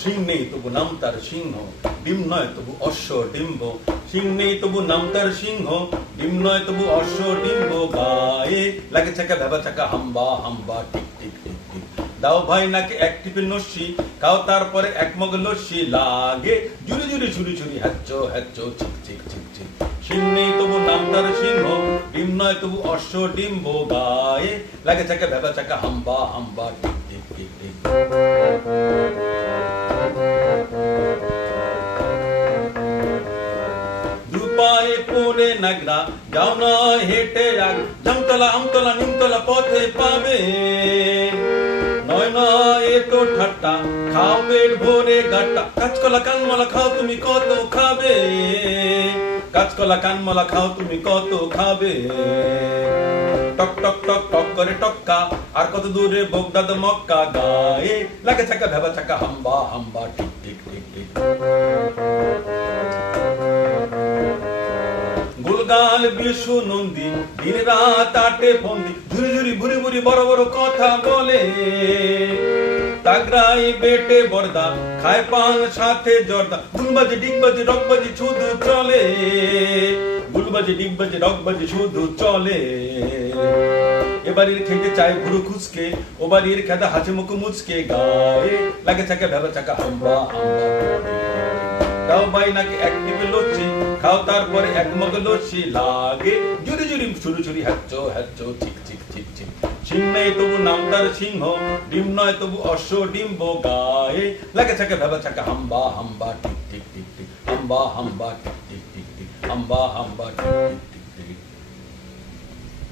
সিং নেই তবু নাম তার সিংহ, ডিম নয় তবু অশ্ব ডিম্ব। সিং নেই তবু নাম তার সিংহ, ডিম নয় তবু অশ্ব ডিম্ব। গায়ে লাগে চাকা ভেবা চাকা হাম্বা হাম্বা টিক টিক টিক টিক। দাও ভাই নাকি এক টিপে নস্যি, খাও তারপরে এক মগ লস্যি। লাগে জুড়ি জুড়ি ছুরি ছুরি হ্যাচ্চো হ্যাচ্চো চিক চিক চিক চিক। সিং নেই তবু নাম তার সিংহ, ডিম নয় তবু অশ্ব ডিম্ব। গায়ে লাগে চাকা ভেবা চাকা হাম্বা হাম্বা টিক টিক টিক টিক। দুপায়ে পড়ে নাগরা, যাও না হেঁটে আগ। জামতলা আমতলা নিমতলা পথে পাবে, নয় নয় এ তো ঠাট্টা। খাও পেট ভরে গাট্টা, কাঁচকলা কানমলা খাও তুমি কত খাবে। কাঁচকলা কানমলা খাও তুমি কত খাবে। টক টক টক টক করে টক্কা, আর কত দূরে বোগদাদ মক্কা। গায়ে লাগে চাকা ভেবা চাকা হাম্বা হাম্বা টিক টিক টিক টিক। গোলগাল বিশু নন্দী, দিন রাত আটে ফন্দি। ঝুরি ঝুরি ভুরি ভুরি বড় বড় কথা বলে। তাগরাই বেটে বর্দা, খায় পান সাথে জর্দা। গুলবাজি ডিগবাজি রকবাজি শুধু চলে। গুলবাজি ডিগবাজি রকবাজি শুধু চলে। এবাড়ির খেতে চায় ভুরু খুচকে, ও বাড়ির খেদা হাসি মুখ মুচকে। গায়ে লাগে চাকা ভেবা চাকা হাম্বা হাম্বা। দাও ভাই নাকি এক টিপে লস্যি, খাও তারপরে এক মগ লস্যি। লাগে জুড়ি জুড়ি ছুরি ছুরি হ্যাচ্চো হ্যাচ্চো চিক চিক চিক চিক। সিং নেই তবু নাম তার সিংহ, ডিম নয় তবু অশ্ব ডিম্ব। গায়ে লাগে চাকা ভেবা চাকা হাম্বা হাম্বা টিক টিক টিক টিক। হাম্বা হাম্বা টিক টিক টিক টিক। হাম্বা হাম্বা টিক টিক।